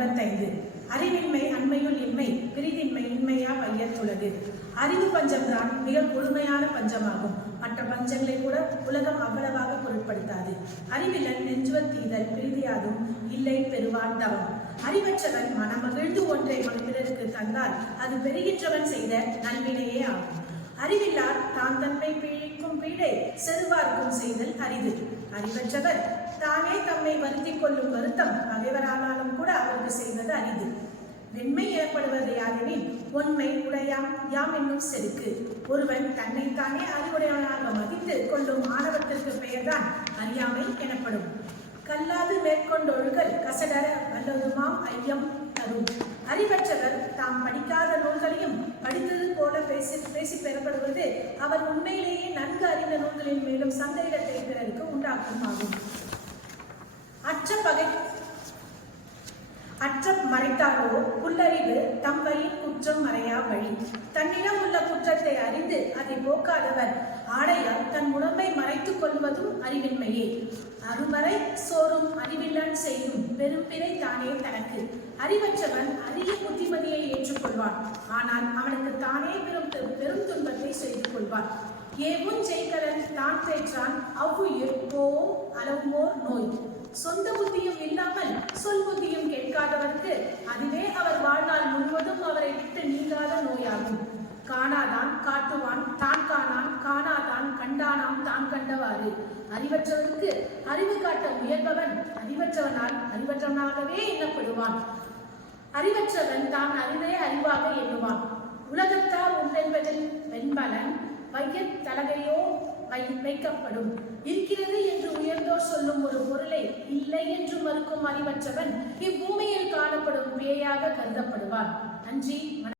எண்பத்தைந்து அறிவின்மை அண்மையுள் இன்மை பிரிதின்மை இன்மையா வையத்துள்ளது அறிவு பஞ்சம்தான் மிக கொடுமையான பஞ்சமாகும். மற்ற பஞ்சங்களை கூட உலகம் அவ்வளவாக பொருட்படுத்தாது. அறிவிலன் நெஞ்சுவத் தீதல் பிரிதியாதும் இல்லை பெறுவான் தவம். அறிவற்றவன் மனமகிழ்ந்து ஒன்றை பிறருக்கு தந்தால் அது பெறுகின்றவன் செய்த நல்வினையே ஆகும். அறிவில்லார் தான் தன்மை பிழைக்கும் பீடை செருவார்க்கும் செய்தல் அரிது. அறிவற்றவர் தானே தம்மை வருத்திக் கொள்ளும் வருத்தம் பகைவரானாலும் கூட அவருக்கு செய்வது அரிது. வெண்மை ஏற்படுவது யாரெனில் உண்மை உடையாம் யாம் என்னும் செருக்கு. ஒருவன் தன்னைத்தானே அறிவுடையவனாக மதித்து கொள்ளும் ஆணவத்திற்கு பெயர்தான் அறியாமை எனப்படும். கல்லாது மேற்கொண்டொழுகல் கசடர வல்லதுமாம் ஐயம் தரும். அறிவற்றவர் தாம் படிக்காத நூல்களையும் படித்தது போல பேசி பேசி பெறப்படுவது அவர் உண்மையிலேயே நன்கு அறிந்த நூல்களின் மேலும் சந்தேகத்தை பிறருக்கு உண்டாக்கும் ஆகும் அற்ற பகை. அற்ற மறைத்தாலோ புல்லறிவு தம் வழியின் குற்றம் மறையா வழி. தன்னிடம் உள்ள குற்றத்தை அறிந்து அதை போக்காதவர். ஆடையால் தன் உடம்பை மறைத்துக் கொள்வதும் அறிவின்மையே. அருமறை சோறும் அறிவில்லன் செய்யும் பெரும்பிறை தானே தனக்கு. அறிவற்றவன் அரிய புத்திமதியை ஏற்றுக்கொள்வான். ஆனால் அவனுக்கு தானே பெரும் பெரும் துன்பத்தை செய்து கொள்வான். ஏவும் ஜெய்கலன் தான் தேற்றான். அவ்வுயிர் சொந்த புத்தியும் இல்லாமல் சொல் புத்தியும் கேட்காதவருக்கு அதுவே அவர் வாழ்நாள் முழுவதும் அவரை விட்டு நீங்காத நோயாகும். காணாதான் காட்டுவான் தான் காணான் காணாதான் கண்டானாம் தான் கண்டவாறு. அறிவற்றவருக்கு அறிவு காட்ட முயல்பவன் அறிவற்றவனால் அறிவற்றவனாகவே எண்ணப்படுவான். அறிவற்றவன் தான் அறிவே அறிவாக எண்ணுவான். உலகத்தார் உண்டென்பதில் வெண்பலன் வையத் தலகையோ வை வைக்கப்படும். இருக்கிறது என்று உயர் அறிவற்றவன் இப்பூமியில் காணப்படும் பேயாக கருதப்படுவான் நன்றி